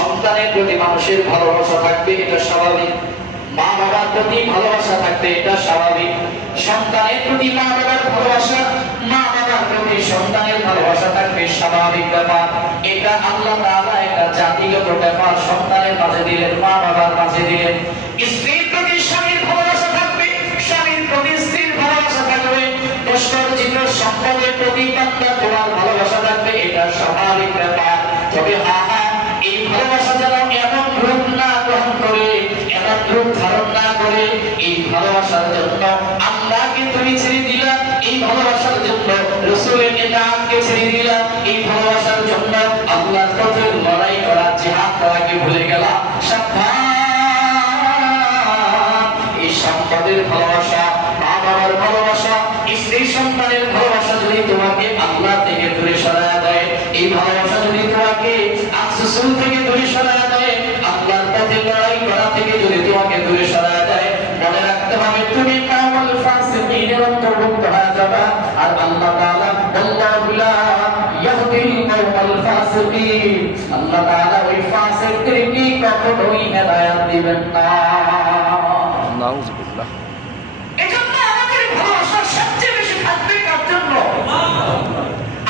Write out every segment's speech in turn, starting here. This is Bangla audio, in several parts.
সন্তানের প্রতি মানুষের ভালোবাসা থাকবে, এটা স্বাভাবিক। মা বাবার প্রতি ভালোবাসা থাকবে, এটা স্বাভাবিক। সন্তানের প্রতি মা বাবার ভালোবাসা, মা বাবার প্রতি সন্তানের ভালোবাসা থাকবে, স্বাভাবিক ব্যাপার। এটা আল্লাহ তাআলা একটা জাতিগত ব্যাপার সন্তানের মাঝে দিলেন, মা বাবার মাঝে দিলেন। স্ত্রীর প্রতি স্বামীর ভালোবাসা থাকবে, স্বামীর প্রতি স্ত্রীর ভালোবাসা থাকবে। অর্জিত সম্পদের প্রতি বান্দা তোমার ভালোবাসা থাকবে, এটা স্বাভাবিক ব্যাপার। তবে এই ভালোবাসা যেন এমন রূপ না গ্রহণ করে, এমন রূপ ধারণ না করে। এই ভালোবাসার জন্য আল্লাহকে তুমি ছেড়ে দিলা, এই ভালোবাসার জন্য রাসূলের ইতাআতকে ছেড়ে দিলা, এই ভালোবাসার জন্য আল্লাহর পথে লড়াই করা, জিহাদ করাকে ভুলে গেলা। সাবধান! এই সম্পদের ভালোবাসা, মা বাবার ভালোবাসা, স্ত্রী সন্তানের ভালোবাসা যদি তোমাকে আল্লাহ থেকে দূরে সরায় দেয়, এই ভালোবাসা যদি তোমাকে রাসূল থেকে দূরে সরায় দেয়, আল্লাহর পথে লড়াই করা থেকে যদি তোমাকে দূরে সরায় দেয়, মনে রাখতে হবে তুমি কাউমুল ফাসিকিনের অন্তর্ভুক্ত হয়ে যাবে। আর আল্লাহ তাআলা আল্লাহু লা ইয়াহদিল কাউমাল ফাসিকিন, আল্লাহ তাআলা ওই ফাসিকদেরকে কখনোই হেদায়েত দিবেন না। নাউযুবিল্লাহ। এজন্য আমাদের ভালোবাসা সবচেয়ে বেশি থাকবে কার জন্য?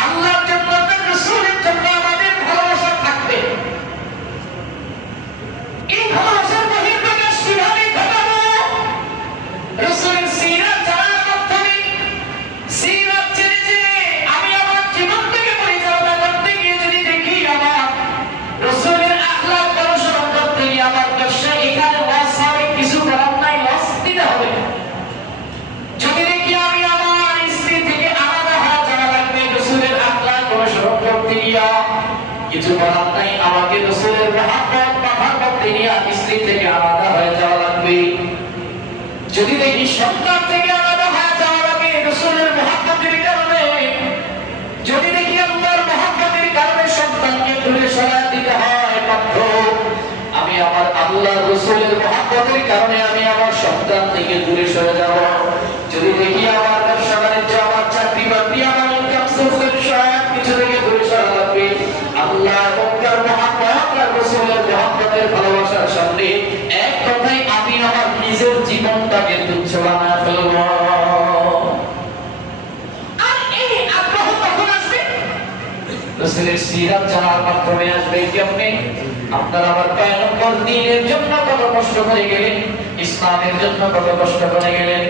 আল্লাহর জন্য, তার রাসূলের জন্য আমাদের ভালোবাসা থাকবে। এই ভালোবাসার বহিঃপ্রকাশ কিভাবে ঘটাবো? রাসূলের সিরাত জানার মাধ্যমে। সিরাত জেনে জেনে আমি আমার জীবনটাকে পরিচালনা করতে গিয়ে যদি দেখি আমার রাসূলের আখলাক অনুসরণ করতে গিয়ে আমার দশা এখানে লস হবে, কিছু করার নাই, লস দিতে হবে। যদি দেখি আমি আমার স্ত্রী থেকে আলাদা হয়ে যাওয়া লাগবে রাসূলের আখলাক অনুসরণ করতে গিয়ে, কিছু করার নাই, আমাকে রাসূলের মহব্বত পাঠার করতে গিয়ে স্ত্রী থেকে আলাদা হয়ে যাওয়া লাগবে। যদি দেখি সন্তান থেকে আলাদা হয়ে যাওয়া লাগে রাসূলের মহব্বতের কারণে, যদি দেখি আল্লাহর মহব্বতের কারণে সন্তানকে দূরে সরায় দিতে হয়, বাধ্য আমি আমার আল্লাহ রাসূলের মহব্বতের কারণে আমি আমার সন্তান থেকে দূরে সরে যাব। যদি দেখি আমার ব্যবসা বাণিজ্য, আমার চাকরি বাকরি, আমার ইনকাম সোর্সের সব কিছু থেকে দূরে সরা লাগবে, আল্লাহ এবং তার মহব্বত আর রাসূলের মহব্বতের ভালোবাসার সামনে এক কথায় আমি আমার নিজের জীবনটাকে তুচ্ছ বানায় ফেলব। আর এই আগ্রহ কখন আসবে? রাসূলের সিরাত জানার মাধ্যমে আসবে। কেমনে? আপনারা আমার পয়গম্বর দ্বীনের জন্য কত কষ্ট করে গেলেন, ইসলামের জন্য কত কষ্ট করে গেলেন।